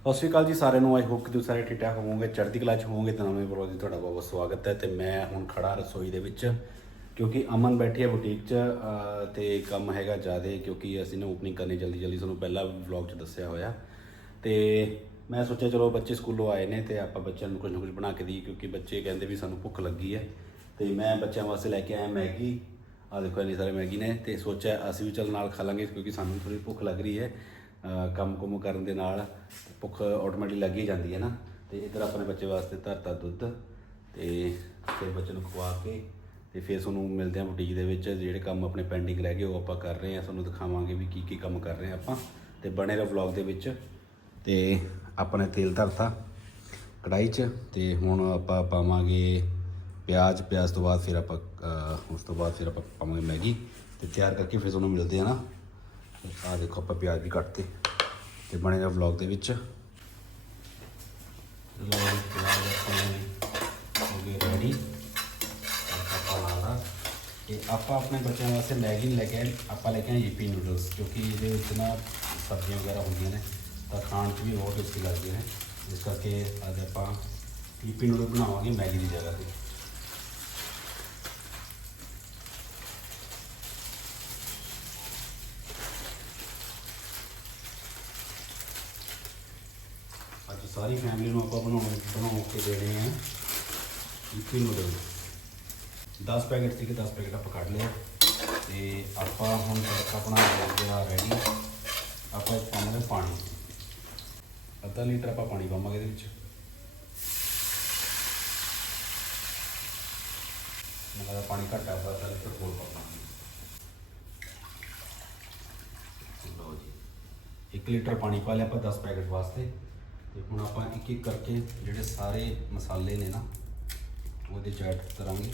ਸਤਿ ਸ਼੍ਰੀ ਅਕਾਲ ਜੀ ਸਾਰਿਆਂ ਨੂੰ। ਆਈ ਹੋਪ ਕਿ ਤੁਸੀਂ ਸਾਰੇ ਠੀਕ ਠਾਕ ਹੋਵੋਗੇ ਚੜ੍ਹਦੀ ਕਲਾ 'ਚ ਹੋਵੋਗੇ। ਤਾਂ ਨਵੇਂ ਬਲੌਗ ਦੀ ਤੁਹਾਡਾ ਬਹੁਤ ਬਹੁਤ ਸਵਾਗਤ ਹੈ। ਤੇ ਮੈਂ ਹੁਣ ਖੜਾ ਰਸੋਈ ਦੇ ਵਿੱਚ ਕਿਉਂਕਿ ਅਮਨ ਬੈਠੀ ਹੈ ਬੁਟੀਕ 'ਚ ਅਹ, ਤੇ ਕੰਮ ਹੈਗਾ ਜ਼ਿਆਦੇ ਕਿਉਂਕਿ ਅਸੀਂ ਨੇ ਓਪਨਿੰਗ ਕਰਨੀ ਜਲਦੀ ਜਲਦੀ ਤੁਹਾਨੂੰ ਪਹਿਲਾਂ ਵਲੌਗ 'ਚ ਦੱਸਿਆ ਹੋਇਆ। ਤੇ ਮੈਂ ਸੋਚਿਆ ਚਲੋ ਬੱਚੇ ਸਕੂਲੋਂ ਆਏ ਨੇ ਤੇ ਆਪਾਂ ਬੱਚਿਆਂ ਨੂੰ ਕੁਝ ਨਾ ਕੁਝ ਬਣਾ ਕੇ ਦੇਈਏ ਕਿਉਂਕਿ ਬੱਚੇ ਕਹਿੰਦੇ ਵੀ ਸਾਨੂੰ ਭੁੱਖ ਲੱਗੀ ਹੈ। ਤੇ ਮੈਂ ਬੱਚਿਆਂ ਵਾਸਤੇ ਲੈ ਕੇ ਆਇਆ ਮੈਗੀ। ਆ ਦੇਖੋ ਇੰਨੀ ਸਾਰੇ ਮੈਗੀ ਨੇ। ਤੇ ਸੋਚਿਆ ਅਸੀਂ ਵੀ ਚੱਲ ਨਾਲ ਖਾ ਲਾਂਗੇ ਕਿਉਂਕਿ ਸਾਨੂੰ ਥੋੜੀ ਭੁੱਖ ਲੱਗ ਰਹੀ ਹੈ। ਕੰਮ ਕੁਮ ਕਰਨ ਦੇ ਨਾਲ ਭੁੱਖ ਆਟੋਮੈਟਿਕ ਲੱਗ ਹੀ ਜਾਂਦੀ ਹੈ ਨਾ। ਤੇ ਇਧਰ ਆਪਣੇ ਬੱਚੇ ਵਾਸਤੇ ਧਰਤਾ ਦੁੱਧ ਤੇ ਫਿਰ ਬੱਚੇ ਨੂੰ ਖਵਾ ਕੇ ਤੇ ਫਿਰ ਤੁਹਾਨੂੰ ਮਿਲਦੇ ਆ ਬੁਟੀਕ ਦੇ ਵਿੱਚ। ਜਿਹੜੇ ਕੰਮ ਆਪਣੇ ਪੈਂਡਿੰਗ ਰਹਿ ਗਏ ਉਹ ਆਪਾਂ ਕਰ ਰਹੇ ਹਾਂ। ਤੁਹਾਨੂੰ ਦਿਖਾਵਾਂਗੇ ਵੀ ਕੀ ਕੀ ਕੰਮ ਕਰ ਰਹੇ ਹਾਂ ਆਪਾਂ। ਤੇ ਬਣੇ ਰਹੋ ਵਲੌਗ ਦੇ ਵਿੱਚ। ਤੇ ਆਪਣੇ ਤੇਲ ਧਰਤਾ ਕੜਾਈ 'ਚ ਤੇ ਹੁਣ ਆਪਾਂ ਪਾਵਾਂਗੇ ਪਿਆਜ਼। ਪਿਆਜ਼ ਤੋਂ ਬਾਅਦ ਫਿਰ ਆਪਾਂ ਉਸ ਤੋਂ ਬਾਅਦ ਫਿਰ ਆਪਾਂ ਪਾਵਾਂਗੇ ਮੈਗੀ। ਤੇ ਤਿਆਰ ਕਰਕੇ ਫਿਰ ਤੁਹਾਨੂੰ ਮਿਲਦੇ ਆ ਨਾ। ਆ ਦੇਖੋ ਆਪਾਂ ਪਿਆਜ਼ ਵੀ ਕੱਟਤੇ ਤੇ ਬਣੇਗਾ ਵਲੌਗ ਦੇ ਵਿੱਚ। ਲੋ ਪਿਆਜ਼ ਹੋ ਗਏ ਰੈਡੀ ਆਪਾਂ ਲਾਣਾ ਤੇ ਆਪਾਂ ਆਪਣੇ ਬੱਚਿਆਂ ਵਾਸਤੇ ਮੈਗੀ ਨਹੀਂ ਲੈ ਕੇ ਆਏ, ਆਪਾਂ ਲੈ ਕੇ ਆਏ ਯੀਪੀ ਨੂਡਲਸ ਕਿਉਂਕਿ ਇਹਦੇ ਵਿੱਚ ਨਾ ਸਬਜ਼ੀਆਂ ਵਗੈਰਾ ਹੁੰਦੀਆਂ ਨੇ, ਤਾਂ ਖਾਣ 'ਚ ਵੀ ਬਹੁਤ ਟੇਸਟੀ ਲੱਗਦੇ ਨੇ। ਇਸ ਕਰਕੇ ਅੱਜ ਆਪਾਂ ਯੀਪੀ ਨੂਡਲ ਬਣਾਵਾਂਗੇ ਮੈਗੀ ਦੀ ਜਗ੍ਹਾ ਤੇ ਅੱਜ ਸਾਰੀ ਫੈਮਿਲੀ ਨੂੰ ਆਪਾਂ ਬਣਾਉਣ ਬਣਾ ਕੇ ਦੇਣੇ ਆ ਯੀਪੀ ਨੂਡਲ 10 ਪੈਕੇਟ ਸੀਗੇ 10 ਪੈਕੇਟ ਆਪਾਂ ਕੱਢ ਲਿਆ ਤੇ ਆਪਾਂ ਹੁਣ ਤੜਕਾ ਬਣਾ ਹੋ ਰੈਡੀ ਆਪਾਂ ਇਹ ਪਾਵਾਂਗੇ ਪਾਣੀ। ਅੱਧਾ ਲੀਟਰ ਆਪਾਂ ਪਾਣੀ ਪਾਵਾਂਗੇ ਇਹਦੇ ਵਿੱਚ। ਮਗਰ ਪਾਣੀ ਘੱਟ ਆ ਤਾਂ ਅੱਧਾ ਲੀਟਰ ਹੋਰ ਪਾਵਾਂਗੇ ਲਓ ਜੀ। 1 ਲੀਟਰ ਪਾਣੀ ਪਾ ਲਿਆ ਆਪਾਂ 10 ਪੈਕੇਟ ਵਾਸਤੇ। ਤੇ ਹੁਣ ਆਪਾਂ ਇੱਕ ਇੱਕ ਕਰਕੇ ਜਿਹੜੇ ਸਾਰੇ ਮਸਾਲੇ ਨੇ ਨਾ, ਉਹਦੇ ਚ ਐਡ ਕਰਾਂਗੇ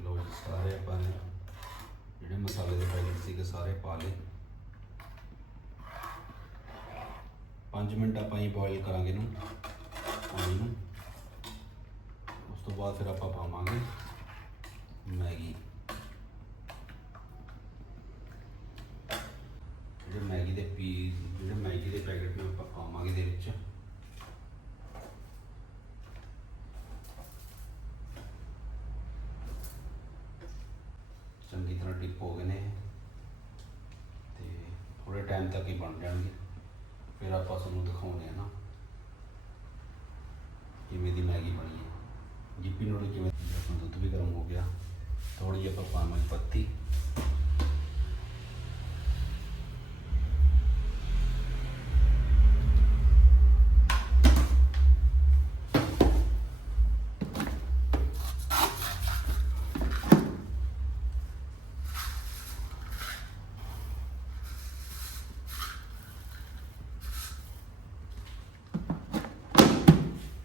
ਲਓ ਜੀ ਸਾਰੇ ਆਪਾਂ ਨੇ ਜਿਹੜੇ ਮਸਾਲੇ ਦੇ ਪੈਕੇਟ ਸੀਗੇ ਸਾਰੇ ਪਾ ਲਏ 5 ਮਿੰਟ ਆਪਾਂ ਹੀ ਬੋਇਲ ਕਰਾਂਗੇ ਇਹਨੂੰ ਪਾਣੀ ਨੂੰ ਉਸ ਤੋਂ ਬਾਅਦ ਫਿਰ ਆਪਾਂ ਪਾਵਾਂਗੇ ਮੈਗੀ ਜਿਹੜੇ ਮੈਗੀ ਦੇ ਪੀਸ, ਜਿਹੜੇ ਮੈਗੀ ਦੇ ਪੈਕੇਟ ਨੂੰ ਆਪਾਂ ਪਾਵਾਂਗੇ ਇਹਦੇ ਵਿੱਚ। ਚੰਗੀ ਤਰ੍ਹਾਂ ਡਿਪ ਹੋ ਗਏ ਨੇ। ਤੇ ਥੋੜੇ ਟਾਈਮ ਤੱਕ ਹੀ ਬਣ ਜਾਣਗੇ। ਫਿਰ ਆਪਾਂ ਤੁਹਾਨੂੰ ਦਿਖਾਉਂਦੇ ਆ ਨਾ ਕਿਵੇਂ ਦੀ ਮੈਗੀ ਬਣੀ ਹੈ। ਜਿੱਪੀ ਨੂਡਲ ਕਿਵੇਂ ਆਪਣਾ ਦੁੱਧ ਵੀ ਗਰਮ ਹੋ ਗਿਆ। ਥੋੜੀ ਜਿਹੀ ਆਪਾਂ ਪਾਵਾਂਗੇ ਪੱਤੀ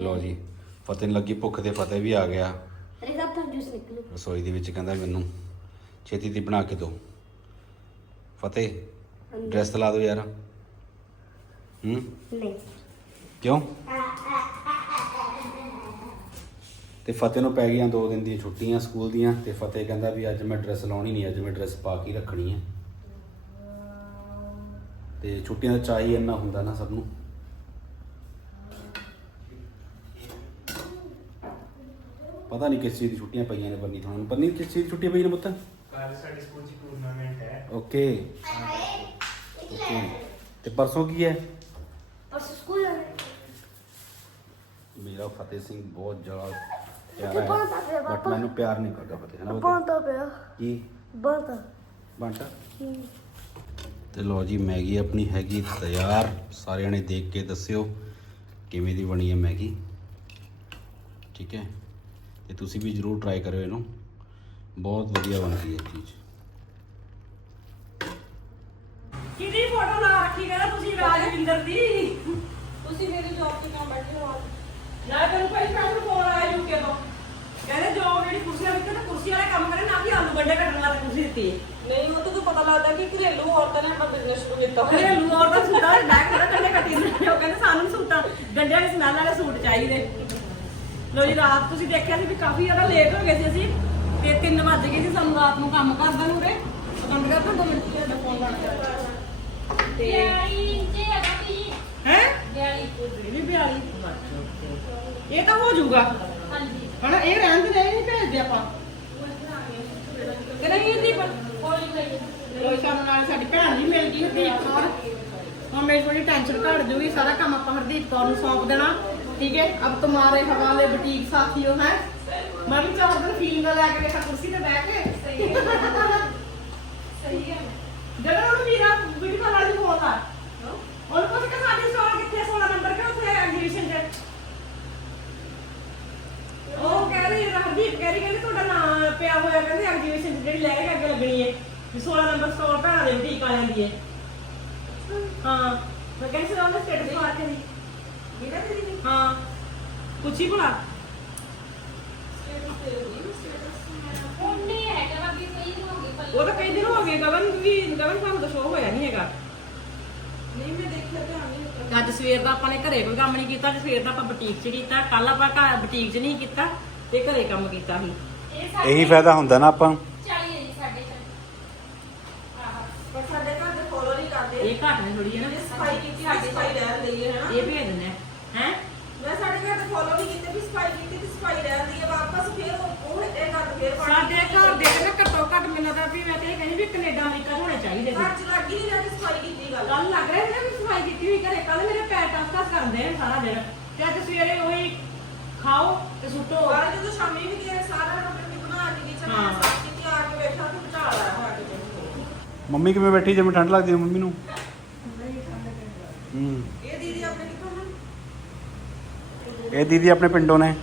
ਲਓ ਜੀ ਫਤਿਹ ਨੂੰ ਲੱਗੀ ਭੁੱਖ ਤੇ ਫਤਿਹ ਵੀ ਆ ਗਿਆ। ਅਰੇ ਦਾ ਤਾਂ ਜੂਸ ਨਿਕਲੂ। ਰਸੋਈ ਦੇ ਵਿੱਚ ਕਹਿੰਦਾ ਮੈਨੂੰ ਛੇਤੀ ਦੀ ਬਣਾ ਕੇ ਦਿਓ ਫਤਿਹ ਡਰੈਸ ਲਾ ਦਿਓ ਯਾਰ। ਹੂੰ? ਨਹੀਂ ਕਿਉਂ? ਤੇ ਫਤਿਹ ਨੂੰ ਪੈ ਗਈਆਂ ਦੋ ਦਿਨ ਦੀਆਂ ਛੁੱਟੀਆਂ ਸਕੂਲ ਦੀਆਂ ਤੇ ਫਤਿਹ ਕਹਿੰਦਾ ਵੀ ਅੱਜ ਮੈਂ ਡਰੈਸ ਲਾਉਣੀ ਨਹੀਂ ਅੱਜ ਮੈਂ ਡਰੈਸ ਪਾ ਕੇ ਰੱਖਣੀ ਹੈ ਤੇ ਛੁੱਟੀਆਂ ਦਾ ਚਾਅ ਹੀ ਇੰਨਾ ਹੁੰਦਾ ਨਾ ਸਭ ਨੂੰ। ਪਤਾ ਨਹੀਂ ਕਿਸ ਚੀਜ਼ ਦੀ ਛੁੱਟੀਆਂ ਪਈਆਂ ਨੇ ਬੰਨੀ ਤੁਹਾਨੂੰ ਬੰਨੀ ਕਿਸ ਚੀਜ਼ ਦੀ ਛੁੱਟੀਆਂ ਪਈਆਂ ਨੇ ਪੁੱਤ? ਕੱਲ ਸਾਡੇ ਸਕੂਲ 'ਚ ਟੂਰਨਾਮੈਂਟ ਹੈ। ਓਕੇ। ਓਕੇ। ਤੇ ਪਰਸੋਂ ਕੀ ਹੈ? ਪਰ ਸਕੂਲ ਮੇਰਾ ਫਤਿਹ ਸਿੰਘ ਬਹੁਤ ਜ਼ਿਆਦਾ ਕਿੱਥੇ ਪਿਆਰਾ ਪਹੁੰਚਦਾ ਹੈ। ਪਿਆ ਬਟ ਪਾਪਾ? ਮੈਨੂੰ ਪਿਆਰ ਨਹੀਂ ਕਰਦਾ ਫਤਿਹ ਹੈ ਨਾ ਫਤਿਹ? ਬੰਦਾ ਪਿਆ। ਕੀ? ਬੰਦਾ ਬੰਟਾ ਤੇ। ਲੋ ਜੀ ਮੈਗੀ ਆਪਣੀ ਹੈਗੀ ਤਿਆਰ। ਸਾਰਿਆਂ ਨੇ ਦੇਖ ਕੇ ਦੱਸਿਓ ਕਿਵੇਂ ਦੀ ਬਣੀ ਹੈ ਮੈਗੀ। ਠੀਕ ਹੈ। ਤੇ ਤੁਸੀਂ ਵੀ ਜਰੂਰ ਟਰਾਈ ਕਰਿਓ ਇਹਨੂੰ। ਬਹੁਤ ਵਧੀਆ ਬਣਦੀ ਹੈ ਇਹ ਚੀਜ਼। ਕਿਹਦੀ ਫੋਟੋ ਲਾ ਰੱਖੀ ਕਹਿੰਦਾ ਤੁਸੀਂ ਰਾਜਵਿੰਦਰ ਦੀ। ਤੁਸੀਂ ਮੇਰੇ ਜੌਬ ਤੇ ਕੰਮ ਬੈਠੇ ਹੋ ਨਾ ਤੈਨੂੰ ਕੋਈ ਸਪੈਸ਼ਲ ਫੋਨ ਆਇਆ ਯੂਕੇ ਤੋਂ। ਕਹਿੰਦੇ ਜੋ ਜਿਹੜੀ ਕੁਰਸੀਆਂ ਵਿੱਚ ਨਾ ਕੁਰਸੀ ਵਾਲੇ ਕੰਮ ਕਰੇ ਨਾ ਕਿ ਆਲੂ ਗੰਡੇ ਕੱਟਣ ਵਾਲੀ ਕੁਰਸੀ ਦਿੱਤੀ। ਨਹੀਂ ਉਹ ਤਾਂ ਪਤਾ ਲੱਗਦਾ ਕਿ ਘਰੇਲੂ ਔਰਤਾਂ ਨੇ ਆਪਣਾ ਬਿਜ਼ਨਸ ਸ਼ੁਰੂ ਕੀਤਾ ਘਰੇਲੂ ਔਰਤਾਂ ਸੂਟਾਂ ਦੇ ਬੈਗ ਖੜਾ ਕੰਡੇ ਕੱਟੀ ਨੇ ਉਹ ਕਹਿੰਦੇ ਸਾਨੂੰ ਸੂਟਾਂ ਗੰਡਿਆਂ ਦੇ ਸਮੈਲ ਵਾਲੇ ਸੂਟ ਚਾਹੀਦੇ। ਲੋ ਜੀ ਰਾਤ ਤੁਸੀਂ ਦੇਖਿਆ ਸੀ ਵੀ ਕਾਫੀ ਜ਼ਿਆਦਾ ਲੇਟ ਹੋ ਗਏ ਸੀ ਅਸੀਂ ਤੇ 3 ਵੱਜ ਗਏ ਸੀ ਸਾਨੂੰ ਰਾਤ ਨੂੰ ਕੰਮ ਕਰਦਾ ਨੂੰ ਉਰੇ। ਕੰਡ ਕਰਦਾ ਦੋ ਮਿੰਟ ਤੇ ਸਾਡਾ ਫੋਨ ਬਣ ਗਿਆ। ਤੇ ਹੈ? ਇਹ ਵੀ 42 ਇਹ ਤਾਂ ਹੋ ਜਾਊਗਾ। ਹਾਂਜੀ। ਹਣਾ ਇਹ ਰਹਿਣ ਦੇ ਨਹੀਂ ਭੇਜਦੇ ਆਪਾਂ। ਕਿ ਨਹੀਂ ਦੀ ਕੋਈ ਕੰਮ ਨਾਲ ਸਾਡੀ ਭੈਣ ਜੀ ਮਿਲ ਗਈ ਹਰਦੀਪ ਕੌਰ। ਹੁਣ ਮੇਰੀ ਥੋੜੀ ਟੈਨਸ਼ਨ ਘਟ ਜੂਗੀ ਸਾਰਾ ਕੰਮ ਆਪਾਂ ਹਰਦੀਪ ਕੌਰ ਨੂੰ ਸੌਂਪ ਦੇਣਾ। ਠੀਕ ਹੈ? ਅਬ ਤੁਹਾਰੇ ਹਵਾਲੇ ਬੁਟੀਕ ਸਾਥੀਓ ਹੈ। ਮੈਂ ਵੀ ਚਾਰ ਦਿਨ ਫੀਲਿੰਗ ਲੈ ਕੇ ਦੇਖਾ ਕੁਰਸੀ ਤੇ ਬਹਿ ਕੇ। ਸਹੀ ਹੈ। ਸਹੀ ਹੈ। ਜਦੋਂ ਉਹਨੂੰ ਵੀਰਾ ਵੀਡੀਓ ਕਾਲ ਵਾਲੀ ਫੋਨ ਕਰ ਉਹਨੂੰ ਪੁੱਛ ਕੇ ਸਾਡੀ ਸਟੋਰ ਕਿੱਥੇ 16 ਨੰਬਰ ਕਿ ਉੱਥੇ ਐਗਜ਼ੀਬਿਸ਼ਨ 'ਚ? ਉਹ ਕਹਿ ਰਹੀ ਹਰਦੀਪ ਕਹਿ ਰਹੀ ਕਹਿੰਦੀ ਤੁਹਾਡਾ ਨਾਮ ਪਿਆ ਹੋਇਆ ਕਹਿੰਦੇ ਐਗਜ਼ੀਬਿਸ਼ਨ ਜਿਹੜੀ ਲੈ ਕੇ ਅੱਗੇ ਲੱਗਣੀ ਹੈ। ਵੀ 16 ਨੰਬਰ ਸਟੋਰ ਭੈਣਾਂ ਦੇ ਬੁਟੀਕ ਆ ਜਾਂਦੀ ਹੈ। ਹਾਂ। ਮੈਂ ਕਹਿੰਦੀ ਸੀ ਉਹਨੇ ਸਟੇਟਸ ਪਾ ਕੇ ਨਹੀਂ ਇਹਦਾ ਤੇ ਨਹੀਂ ਹਾਂ। ਪੁੱਛੀ ਭਲਾ। ਉਹ ਤਾਂ ਕਈ ਦਿਨ ਹੋ ਗਏ ਗਗਨ ਵੀ ਗਗਨ ਸਾਨੂੰ ਤਾਂ ਸ਼ੋਅ ਹੋਇਆ ਨਹੀਂ ਹੈਗਾ। ਨਹੀਂ ਮੈਂ ਦੇਖਿਆ ਧਿਆਨ ਨਹੀਂ। ਦਿੱਤਾ ਅੱਜ ਸਵੇਰ ਦਾ ਆਪਾਂ ਨੇ ਘਰੇ ਕੋਈ ਕੰਮ ਨਹੀਂ ਕੀਤਾ ਅੱਜ ਸਵੇਰ ਦਾ ਆਪਾਂ ਬੁਟੀਕ 'ਚ ਕੀਤਾ ਕੱਲ ਆਪਾਂ ਘਰ ਬੁਟੀਕ 'ਚ ਨਹੀਂ ਕੀਤਾ ਤੇ ਘਰੇ ਕੰਮ ਕੀਤਾ ਸੀ। ਇਹੀ ਫਾਇਦਾ ਹੁੰਦਾ ਨਾ ਆਪਾਂ। ਪਰ ਸਾਡੇ ਘਰ ਦੇ ਫੋਲੋ ਨਹੀਂ ਕਰਦੇ। ਇਹ ਘੱਟ ਨੇ ਥੋੜੀ ਹੈ ਨਾ। ਸਫ਼ਾਈ ਕੀਤੀ ਸਾਡੀ ਸਫ਼ਾਈ ਰਹਿਣ ਲਈ ਹੈ ਨਾ ਇਹ ਭੇਜ ਦਿੰਦੇ ਹੈ ਮੈਂ ਸਾਡੇ ਘਰ ਦੇ ਫੋਲੋ ਨਹੀਂ ਕੀਤੇ ਵੀ ਸਫ਼ਾਈ ਕੀਤੀ ਤੇ ਸਫ਼ਾਈ ਰਹਿਣ ਦੀ ਹੈ ਵਾਪਸ ਫੇਰ ਉਹ ਉਹ ਇਹ ਘਰ ਫੇਰ ਬਣ ਸਾਡੇ ਘਰ ਦੇ ਨਾ ਘੱਟੋ ਘੱਟ ਮੈਨੂੰ ਤਾਂ ਵੀ ਮੈਂ ਤੇ ਇਹ ਕਹਿੰਦੀ ਵੀ ਕੈਨੇਡਾ ਅਮਰੀਕਾ 'ਚ ਹੋਣੇ ਚਾਹੀਦੇ ਸੀ ਘਰ ਚ ਲੱਗ ਹੀ ਨਹੀਂ ਰਹੀ ਸਫ਼ਾਈ ਕੀਤੀ ਗੱਲ। ਕੱਲ ਲੱਗ ਰਿਹਾ ਸੀ ਨਾ ਵੀ ਸਫ਼ਾਈ ਕੀਤੀ ਹੋਈ ਘਰੇ। ਕੱਲ ਮੇਰੇ ਪੈਰ ਟਸ ਟਸ ਕਰਦੇ ਨੇ ਸਾਰਾ ਦਿਨ। ਤੇ ਅੱਜ ਸਵੇਰੇ ਉਹੀ ਖਾਓ ਤੇ ਸੁੱਟੋ। ਬਾਹਰ ਜਦੋਂ ਸ਼ਾਮੀ ਵੀ ਗਏ ਸਾਰਾ ਰੋਟੀ ਬਣਾ ਕੇ ਕਿਚਨ ਹਾਂ। ਵਿੱਚ ਸਾਫ਼ ਕੀਤੀ ਆ ਕੇ ਬੈਠਾ ਤੇ ਬਚਾ ਲਾਇਆ ਹੋਇਆ ਕਿਤੇ ਮੰਮੀ ਕਿਵੇਂ ਬੈਠੀ ਜਿਵੇਂ ਠੰਡ ਲੱਗਦੀ ਹੈ ਮੰਮੀ ਨੂੰ। ਹੂੰ। ਇਹ ਦੀਦੀ ਆਪਣੇ ਕਿੱਥੋਂ ਹਨ ਇਹ ਦੀਦੀ ਆਪਣੇ ਪਿੰਡੋਂ ਨੇ।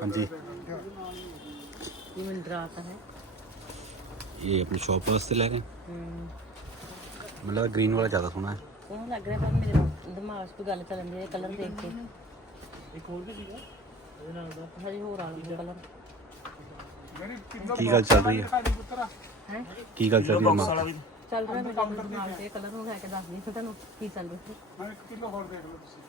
ਹਾਂਜੀ। ਇਹ ਮੈਨੂੰ ਡਰਾਤਾ ਹੈ। ਇਹ ਆਪਣੀ ਸ਼ਾਪ ਵਾਸਤੇ ਲੈ ਗਏ? ਮਤਲਬ ਗ੍ਰੀਨ ਵਾਲਾ ਜ਼ਿਆਦਾ ਸੋਹਣਾ ਹੈ। ਉਹ ਲੱਗ ਰਿਹਾ ਪਰ ਮੇਰੇ ਦਿਮਾਗ 'ਚ ਕੋਈ ਗੱਲ ਚੱਲਣ ਦੀ ਹੈ ਕਲਰ ਦੇਖ ਕੇ। ਇੱਕ ਹੋਰ ਵੀ ਸੀਗਾ? ਇਹਦੇ ਨਾਲ ਦਾ? ਹਜੇ ਹੋਰ ਆ ਗਿਆ ਕਲਰ ਕੀ ਗੱਲ ਚੱਲ ਰਹੀ ਹੈ? ਹੈ? ਕੀ ਗੱਲ ਚੱਲ ਰਹੀ ਹੈ ਮਾਤਾ ਚੱਲ ਰਿਹਾ ਮੇਰੇ ਦਿਮਾਗ 'ਚ ਇਹ ਕਲਰ ਨੂੰ ਲੈ ਕੇ ਦੱਸਦੀ ਹਾਂ ਤੁਹਾਨੂੰ ਕੀ ਚੱਲ ਰਿਹਾ? ਮੈਂ ਇੱਕ ਕਿਲੋ ਹੋਰ ਦੇਖ ਲਓ ਤੁਸੀਂ।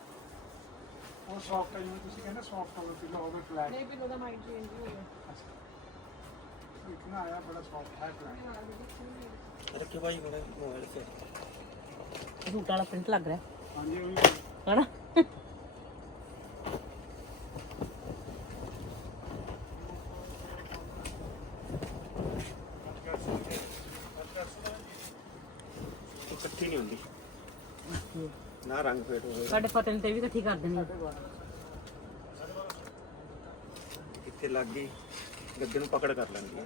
ਉਹ ਸੌਫਟ ਹੈ ਜਿਵੇਂ ਤੁਸੀਂ ਕਹਿੰਦੇ ਸੌਫਟ ਹੋਵੇ ਕਿਲੋ ਹੋਵੇ ਫਲੈਟ ਨਹੀਂ ਪਿੰਨੋ ਦਾ ਮਾਈਂਡ ਚੇਂਜ ਹੋ ਗਿਆ। ਨਾ ਆਇਆ ਬੜਾ ਸੌਫਟ ਹੈ ਫਲੈਟ ਰੱਖਿਓ ਭਾਈ ਮੇਰਾ ਮੋਬਾਈਲ ਤੇ ਸੂਟ ਵਾਲਾ ਪ੍ਰਿੰਟ ਲੱਗ ਰਿਹਾ। ਹਾਂਜੀ ਉਹ। ਵੀ ਹਨਾ? ਇਕੱਠੀ ਨਹੀਂ ਹੁੰਦੀ। ਨਾ ਰੰਗ ਫੇਟ ਹੋਵੇ ਸਾਡੇ ਪਤਨ ਤੇ ਵੀ ਇਕੱਠੀ ਕਰ ਦੇਣੀ। ਇੱਥੇ ਲੱਗ ਗਈ? ਗੱਦੇ ਨੂੰ ਪਕੜ ਕਰ ਲੈਂਦੀ ਹੈ।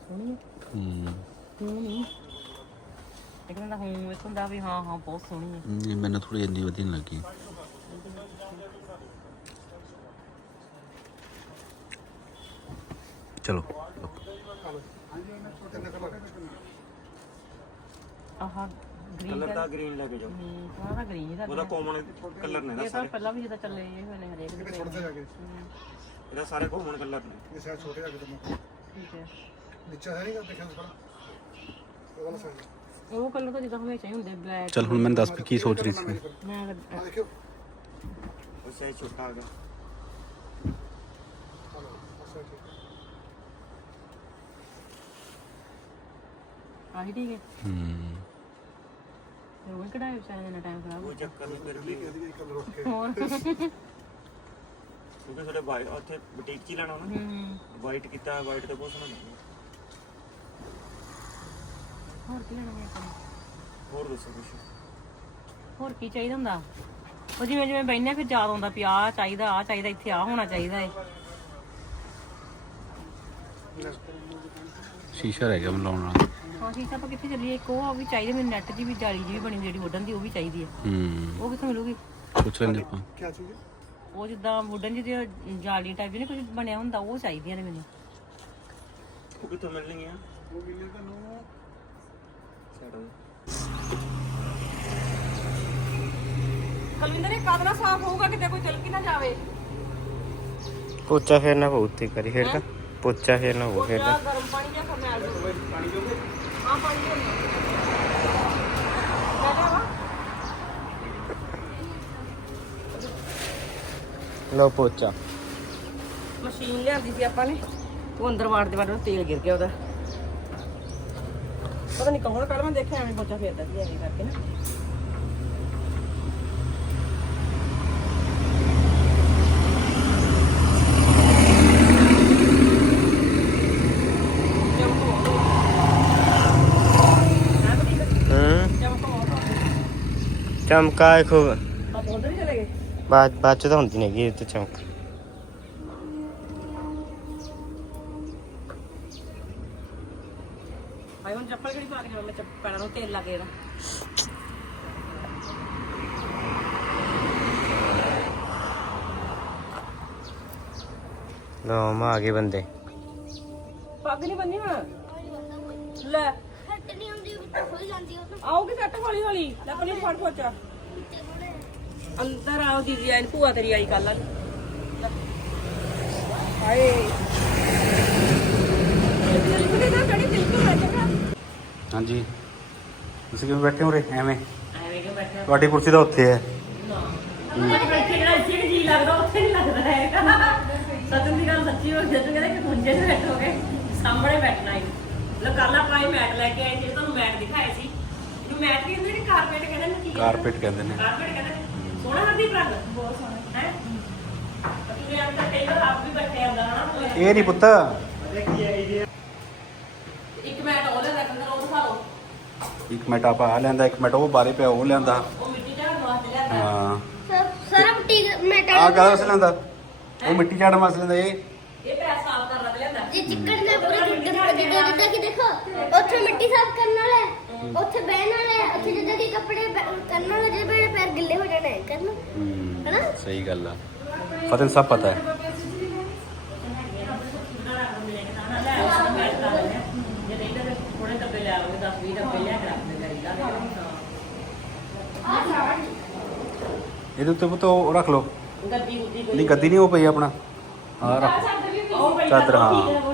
ਸੋਹਣੀ ਹੈ। ਹੂੰ। ਹੂੰ। ਨਹੀਂ ਇੱਕ ਹੁੰਦਾ ਹੂੰ ਇੱਕ ਹੁੰਦਾ ਵੀ ਹਾਂ ਹਾਂ ਬਹੁਤ ਸੋਹਣੀ ਹੈ। ਨਹੀਂ ਮੈਨੂੰ ਥੋੜੀ ਇੰਨੀ ਵਧੀਆ ਨਹੀਂ ਲੱਗੀ। ਚਲੋ ਆਹ ਗ੍ਰੀਨ ਕਲਰ ਦਾ ਗ੍ਰੀਨ ਲੈ ਕੇ ਜਾਓ। ਸਾਰਾ ਗ੍ਰੀਨ ਹੀ ਉਹਦਾ ਲੱਗਦਾ। ਕਾਮਨ ਕਲਰ ਨੇ ਨਾ ਇਹ ਤਾਂ ਸਾਰੇ। ਪਹਿਲਾਂ ਵੀ ਜਦੋਂ ਚੱਲੇ ਇਹ ਹੋਏ ਨੇ ਹਰੇਕ ਦੇ ਛੋਟੇ ਜਾ ਕੇ ਇਹਦਾ ਸਾਰੇ ਕਾਮਨ ਕਲਰ ਨੇ ਇਹ ਸਾਈਡ ਛੋਟੇ ਜਾ ਕੇ ਤੁਹਾਨੂੰ ਠੀਕ ਹੈ। ਨੀਚੇ ਹੈ ਨਹੀਂ ਦੇਖਿਆ ਤੁਸੀਂ ਪਹਿਲਾਂ ਉਹ ਵਾਲਾ ਸਾਈਡ। ਉਹ ਕਲਰ ਤਾਂ ਜਿੱਦਾਂ ਹਮੇਸ਼ਾ ਹੀ ਹੁੰਦੇ ਬਲੈਕ ਚਲ ਹੁਣ ਮੈਨੂੰ ਦੱਸ ਵੀ ਕੀ ਸੋਚ ਰਹੀ ਸੀ। ਮੈਂ ਆ ਦੇਖਿਓ। ਉਹ ਸਾਈਜ਼ ਛੋਟਾ ਆ ਗਿਆ। ਚਲੋ ਅਸਲ ਠੀਕ ਆਹੀ ਠੀਕ ਹੈ। ਹੂੰ। ਤੇ ਉਹ ਵੀ ਕਢਾਈ ਵਿਚਾਰੇ ਦਾ ਟਾਈਮ ਖਰਾਬ ਉਹ ਚੱਕਰ ਨਹੀਂ ਫਿਰ ਵੀ ਇਹਦੀ ਕਲਰ ਰੱਖ ਕੇ। ਹੋਰ? ਕਿਉਂਕਿ ਤੁਹਾਡੇ ਵਾਈਟ ਉੱਥੇ ਬੁਟੀਕ 'ਚ ਹੀ ਲੈਣਾ ਨਾ। ਹੂੰ ਵਾਈਟ ਕੀਤਾ ਵਾਈਟ ਤੇ ਬਹੁਤ ਸੋਹਣਾ ਲੱਗਦਾ ਹੋਰ ਕੀ ਲੈਣਾ ਹੈ ਆਪਾਂ ਨੇ? ਹੋਰ ਦੱਸੋ ਕੁਛ? ਹੋਰ ਕੀ ਚਾਹੀਦਾ ਹੁੰਦਾ? ਉਹ ਜਿਵੇਂ ਜਿਵੇਂ ਬੈਠਨੇ ਫਿਰ ਯਾਦ ਆਉਂਦਾ ਵੀ ਆਹ ਚਾਹੀਦਾ ਆਹ ਚਾਹੀਦਾ ਇੱਥੇ ਆ ਹੋਣਾ ਚਾਹੀਦਾ ਏ। ਸ਼ੀਸ਼ਾ ਰਹਿ ਗਿਆ ਮੈਨੂੰ ਲਾਉਣ ਵਾਲਾ। ਹਾਂ ਠੀਕ ਆ ਆਪਾਂ ਕਿੱਥੇ ਚੱਲੀਏ? ਇੱਕ ਉਹ ਆ ਵੀ ਚਾਹੀਦੀ ਮੈਨੂੰ ਨੈਟ 'ਚ ਵੀ ਜਾਲੀ ਜੀ ਵੀ ਬਣੀ ਜਿਹੜੀ ਵੁੱਡਨ ਦੀ ਉਹ ਵੀ ਚਾਹੀਦੀ ਹੈ ਹੂੰ। ਉਹ ਕਿੱਥੋਂ ਮਿਲੂਗੀ? ਸੋਚ ਲੈਂਦੇ ਆਪਾਂ। ਕੀ ਚੀਜ਼? ਹੈ ਉਹ ਜਿੱਦਾਂ ਵੁੱਡਨ ਜਿਹੀ ਜਾਲੀ ਟਾਈਪ ਜਿਹੀ ਕੁਝ ਬਣਿਆ ਹੁੰਦਾ ਉਹ ਚਾਹੀਦੀਆਂ ਨੇ ਮੈਨੂੰ। ਉਹ ਕਿੱਥੋਂ ਮਿਲਣਗੀਆਂ? ਉਹ ਮਿਲੇ ਤੁਹਾਨੂੰ? ਕਲਵਿੰਦਰ ਇਹ ਕਦ ਸਾਫ਼ ਹੋਊਗਾ ਕਿਤੇ ਕੋਈ ਤਿਲਕ ਨਾ ਜਾਵੇ। ਪੋਚਾ ਫੇਰਨਾ ਪਊ ਉੱਤੇ ਕਰੀ ਫੇਰ ਕਾ ਪੋਚਾ ਫੇਰਨਾ ਪਊ ਫੇਰ ਜਾਂ ਗਰਮ ਪਾਣੀ ਜਾਂ ਫਰਮੈਲ ਦੋ ਪਾਣੀ ਦੋਗੇ ਹਾਂ ਪਾਣੀ ਦੇ ਲਓ ਪੋਚਾ। ਮਸ਼ੀਨ ਲਿਆਂਦੀ ਸੀ ਆਪਾਂ ਨੇ। ਉਹ ਅੰਦਰ ਵਾੜ ਦੇ ਵਾੜ ਨੂੰ ਤੇਲ ਗਿਰ ਗਿਆ ਉਹਦਾ। ਪਤਾ ਨਹੀਂ ਕੌਣ ਕੱਲ ਮੈਂ ਦੇਖਿਆ ਐਵੇਂ ਪੋਚਾ ਫੇਰਦਾ ਸੀ ਐਵੇਂ ਕਰਕੇ ਨਾ। ਹੂੰ। ਚਮਕਾ ਖੂਬ ਆਪਾਂ ਉਧਰ ਹੀ ਚਲੇ ਗਏ ਬਾਅਦ ਬਾਅਦ ਚ ਤਾਂ ਹੁੰਦੀ ਨਹੀਂ ਹੈਗੀ ਇਹ ਤੇ ਚਮਕ। ਭਾਈ ਹੁਣ ਚੱਪਲ ਕਿਹੜੀ ਪਾ ਕੇ ਜਾਵਾਂ? ਮੈਂ ਚੱਪ ਪੈਰਾਂ ਨੂੰ ਤੇਲ ਲੱਗੇ ਦਾ ਲਓ ਮਾ ਆ ਗਏ ਬੰਦੇ। ਪੱਗ ਨਹੀਂ ਬੰਨੀ ਹੁਣ? ਲੈ। ਹੱਟ ਨਹੀਂ ਹੁੰਦੀ ਉਹ ਤਾਂ ਖੁੱਲ ਜਾਂਦੀ ਉਹ ਤਾਂ ਆਓਗੇ ਸੱਟ ਹੌਲੀ ਹੌਲੀ ਲੈ ਪਲੀ ਫੜ ਪੋਚਾ ਅੰਦਰ ਆਓ ਦੀਦੀ ਆਈ ਭੂਆ ਤੇਰੀ ਆਈ ਕੱਲ ਹਾਏ। ਤਿਲਕ ਦੇ ਨਾ ਕੜੀ ਤਿਲਕ ਹੋ ਜਾਏਗਾ ਹਾਂਜੀ। ਤੁਸੀਂ ਕਿਵੇਂ ਬੈਠੇ ਹੋ ਰੇ ਐਵੇਂ। ਐਵੇਂ ਕਿ ਬੈਠਾ ਤੁਹਾਡੀ ਕੁਰਸੀ ਤਾਂ ਉੱਥੇ ਹੈ। ਨਾ। ਬੈਠੇ ਜਿਹੜਾ ਇੱਥੇ ਨੀ ਜੀ ਲੱਗਦਾ ਉੱਥੇ ਨਹੀਂ ਲੱਗਦਾ ਹੈਗਾ। ਸਤਨ ਦੀ ਗੱਲ ਸੱਚੀ ਹੋ ਗਈ ਜਦੋਂ ਕਹਿੰਦੇ ਕਿ ਪੁੰਜੇ ਤੇ ਬੈਠੋਗੇ ਸਾਹਮਣੇ ਬੈਠਣਾ ਹੈ। ਲੋ ਕੱਲ ਆਪਾਂ ਇਹ ਮੈਟ ਲੈ ਕੇ ਆਏ ਜਿਹੜੇ ਤੁਹਾਨੂੰ ਮੈਟ ਦਿਖਾਏ ਸੀ। ਇਹਨੂੰ ਮੈਟ ਕਹਿੰਦੇ ਨੇ ਕਾਰਪੇਟ ਕਹਿੰਦੇ ਨੇ ਕੀ? ਕਾਰਪੇਟ ਕਹਿੰਦੇ ਨੇ। ਕਾਰਪੇਟ ਕਹਿੰਦੇ ਨੇ। ਸੋਹਣਾ ਹਰਦੀਪ ਰੰਗ? ਬਹੁਤ ਸੋਹਣਾ ਹੈ? ਤੁਸੀਂ ਆਪ ਤਾਂ ਟੇਲਰ ਆਪ ਵੀ ਬੈਠੇ ਆਂਦਾ ਹਨਾ ਇਹ ਨਹੀਂ ਪੁੱਤ। ਇੱਕ ਮੈਟ ਉਹ ਲੈ ਰੱਖਣ ਉਹ ਦਿਖਾ ਲਓ ਇੱਕ ਮਿੰਟ ਆਪਾਂ ਆ ਲੈਂਦਾ ਇੱਕ ਮਿੰਟ ਉਹ ਬਾਰੇ ਪਿਆ ਉਹ ਲੈਂਦਾ। ਉਹ ਮਿੱਟੀ ਝਾੜਨ ਵਾਸਤੇ ਲਿਆਂਦਾ ਹਾਂ। ਸਾਰਾ ਬੁਟੀਕ ਮੈਂ ਆ ਕਾਹਦਾ ਵਾਸਤੇ ਲੈਂਦਾ? ਉਹ ਮਿੱਟੀ ਝਾੜਨ ਵਾਸਤੇ ਲੈਂਦਾ ਇਹ। ਇਹ ਪੈਰ ਸਾਫ਼ ਕਰਨ ਵਾਸਤੇ ਲਿਆਂਦਾ ਜੇ ਚਿੱਕੜ ਨਾ ਪੂਰੇ ਟੁੱਟੇ ਜਿੱਦਾਂ ਜਿੱਦਾਂ ਕਿ ਦੇਖੋ ਉੱਥੇ ਮਿੱਟੀ ਸਾਫ਼ ਕਰਨ ਵਾਲਾ ਹੈ। ਉੱਥੇ ਬਹਿਣ ਵਾਲਾ ਉੱਥੇ ਜਿੱਦਾਂ ਕਿ ਕੱਪੜੇ ਕਰਨ ਵਾਲਾ ਜਿਹਦੇ ਮੇਰੇ ਪੈਰ ਗਿੱਲੇ ਹੋ ਜਾਣੇ ਕਰਨ। ਹੂੰ, ਹਨਾ? ਸਹੀ ਗੱਲ ਆ। ਫਤਿਹ ਨੂੰ ਸਭ ਪਤਾ ਹੈ। ਥੋੜੇ ਡੱਬੇ ਲੈ ਆਉਂਗੇ 10 20 ਡੱਬੇ ਲਿਆ ਕੇ ਰੱਖ ਦੇ ਕਰੀਦਾ ਇਹਦੇ ਉੱਤੇ ਪੁੱਤ ਉਹ ਰੱਖ ਲਓ। ਗੱਦੀ ਗੁੱਦੀ ਕੋਈ ਨਹੀਂ ਗੱਦੀ ਨਹੀਂ ਉਹ ਪਈ ਆਪਣਾ। ਆ ਰੱਖ। ਚਾਦਰ, ਹਾਂ।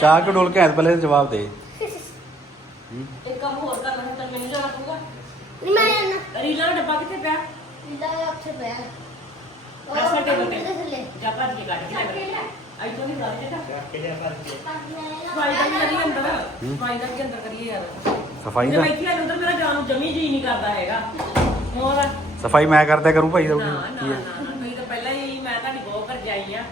ਚਾਹ ਕੇ ਡੋਲ ਕੇ ਆਇਆ ਪਹਿਲੇ ਜਵਾਬ ਦੇ। ਇੱਕ ਕੰਮ ਹੋਰ ਕਰਨਾ ਹੈ ਤਾਂ ਮੈਨੂੰ ਜਾਣਾ ਪਊਗਾ। ਨਹੀਂ ਮੈਂ ਜਾਣਾ ਰੀਲਾਂ ਦਾ ਡੱਬਾ ਕਿੱਥੇ ਪਿਆ? ਇੰਦਾ ਉੱਥੇ ਪਿਆ। ਐਸਾ ਟੇਬਲ ਤੇ ਤੇ ਥੱਲੇ। ਜਾ ਭੱਜ ਕੇ ਕੱਢ ਕੇ ਲੈ ਆਈ ਤੋਂ ਨਹੀਂ ਬੁਲਾ ਦਿੱਤਾ ਰੱਖ ਕੇ ਲਿਆ ਭੱਜ ਕੇ। ਸਫ਼ਾਈ ਦਾ ਵੀ ਕਰੀਏ ਅੰਦਰ। ਸਫ਼ਾਈ ਦਾ ਵੀ ਅੰਦਰ ਕਰੀਏ ਯਾਰ। ਸਫ਼ਾਈ ਜੇ ਦਾ? ਮੈਂ ਇੱਥੇ ਉਧਰ ਮੇਰਾ ਜਾਣ ਨੂੰ ਜਮੀ ਜੀ ਨਹੀਂ ਕਰਦਾ ਹੈਗਾ। ਹੋਰ? ਸਫ਼ਾਈ ਮੈਂ ਕਰਦਾ ਕਰੂੰ ਭਾਈ ਦਾ ਨਾ ਨਾ ਕੀ ਹੈ? ਤੁਸੀਂ ਤਾਂ ਪਹਿਲਾਂ ਹੀ ਮੈਂ ਤੁਹਾਡੀ ਬਹੁਤ ਕਰ ਜਾਈ ਆ।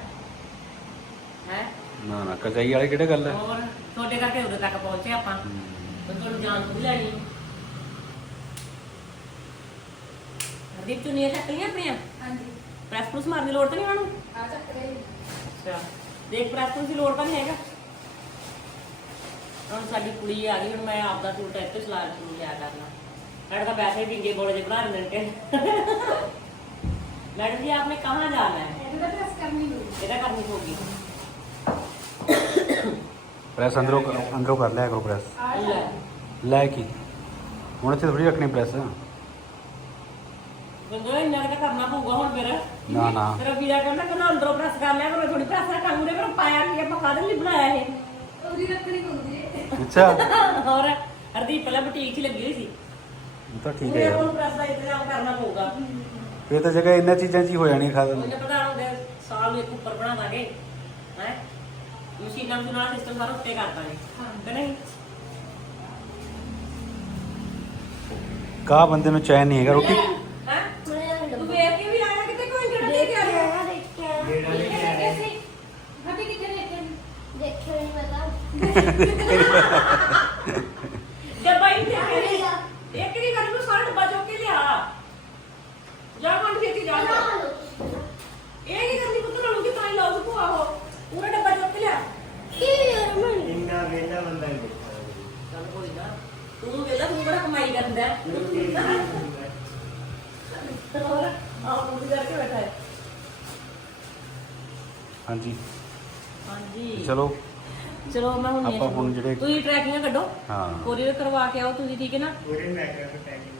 ਹੈ? ਨਾ ਨਾ ਕਜਾਈ ਵਾਲੀ ਕਿਹੜੇ ਗੱਲ ਹੈ ਹੋਰ ਤੁਹਾਡੇ ਕਰਕੇ ਉਦੋਂ ਤੱਕ ਪਹੁੰਚੇ ਆਪਾਂ ਤੇ ਤੁਹਾਨੂੰ ਜਾਣ ਤੋਂ ਵੀ ਲੈਣੀ ਹਰਦੀਪ ਚੁੰਨੀਆਂ ਚੱਕ ਲਈਆਂ ਆਪਣੀਆਂ ਹਾਂਜੀ ਪ੍ਰੈਸ ਪ੍ਰੂਸ ਮਾਰਨ ਦੀ ਲੋੜ ਤਾਂ ਨਹੀਂ ਉਹਨਾਂ ਨੂੰ ਆ ਚੱਕ ਲਈ ਅੱਛਾ ਦੇਖ ਪ੍ਰੈਸ ਪ੍ਰੂਸ ਦੀ ਲੋੜ ਤਾਂ ਨਹੀਂ ਹੈਗਾ ਹੁਣ ਸਾਡੀ ਕੁੜੀ ਆ ਗਈ ਹੁਣ ਮੈਂ ਆਪਦਾ ਸੂਟ ਇੱਥੇ ਸਲਾ ਕੇ ਲਿਆ ਕਰਨਾ मैडम का वैसे ही बिंगे बोले जी बना मिनट के मैडम जी आपने कहाँ जाना है ਇਹਦਾ ਕਰਨੀ ਹੋਗੀ ਪ੍ਰੈਸ ਅੰਦਰੋਂ ਅੰਦਰੋਂ ਕਰ ਲਿਆ ਕਰੋ ਪ੍ਰੈਸ। ਲੈ ਲੈ ਕੀ? ਹੁਣ ਇੱਥੇ ਥੋੜੀ ਰੱਖਣੀ ਪ੍ਰੈਸ। ਬੰਦੋ ਇੰਨਾ ਕੁ ਤਾਂ ਕਰਨਾ ਪਊਗਾ ਹੁਣ ਫਿਰ। ਨਾ ਨਾ। ਤੇਰਾ ਵੀਰਾ ਕਹਿੰਦਾ ਕਿ ਨਾ ਅੰਦਰੋਂ ਪ੍ਰੈਸ ਕਰ ਲਿਆ ਕਰੋ ਥੋੜੀ ਪ੍ਰੈਸ ਰੱਖਾਂਗੇ ਫਿਰ ਪਾਇਆ ਕੀ ਆਪਾਂ ਕਾਹਦੇ ਲਈ ਬਣਾਇਆ ਇਹ। ਅੱਛਾ। ਹੋਰ ਹਰਦੀਪ ਪਹਿਲਾਂ ਬੁਟੀਕ 'ਚ ਲੱਗੀ ਹੋਈ ਸੀ। ਉਹ ਤਾਂ ਠੀਕ ਹੈ। ਹੁਣ ਪ੍ਰੈਸ ਦਾ ਇੰਤਜ਼ਾਮ ਕਰਨਾ ਪਊਗਾ। ਫੇਰ ਤਾਂ ਜਗ੍ਹਾ ਇਹਨਾਂ ਚੀਜ਼ਾਂ 'ਚ ਹੀ ਹੋ ਜਾਣੀ ਖਾਦ ਉਹਨੇ ਪਤਾ ਹੁੰਦੇ ਸਾਲ ਨੂੰ ਇੱਕ ਉੱਪਰ ਬਣਾ ਦਾਂਗੇ ਹੈ। ਮਸ਼ੀਨਾਂ ਨੂੰ ਨਾਲ ਸਿਸਟਮ ਸਾਰਾ ਉੱਤੇ ਕਰ ਦਾਂਗੇ ਕਿ ਨਹੀਂ ਕਾ ਬੰਦੇ ਨੂੰ ਚੈਨ ਨਹੀਂ ਹੈਗਾ ਰੋਟੀ ਹੈ ਤੂੰ ਵੇਖ ਕੇ ਵੀ ਆਇਆ ਕਿਤੇ ਕੋਈ ਕਿਹੜਾ ਦੇ ਕੇ ਆਇਆ ਗੇੜਾ ਲੈ ਕੇ ਆਇਆ ਦੇਖਿਓ ਨਹੀਂ ਪਤਾ ਜਦ ਬਾਈ ਦੇਖਿਆ ਨਹੀਂ ਇੱਕ ਦੀ ਬੜਾ ਕਮਾਈ ਕਰਦਾ ਹੈ ਹੋਰ ਆਪ ਨੂੰ ਕਰਕੇ ਬੈਠਾ ਹੈ ਹਾਂਜੀ। ਹਾਂਜੀ। ਚਲੋ। ਚਲੋ ਮੈਂ ਹੁਣ ਆਪਾਂ ਹੁਣ ਜਿਹੜੇ- ਤੁਸੀਂ ਟਰੈਕਿੰਗ ਕੱਢੋ। ਹਾਂ। ਕੋਰੀਅਰ ਕਰਵਾ ਕੇ ਆਓ ਤੁਸੀਂ ਠੀਕ ਹੈ ਨਾ? ਪੂਰੇ ਮੈਂ ਕਰਾਂ ਪੈਕਿੰਗ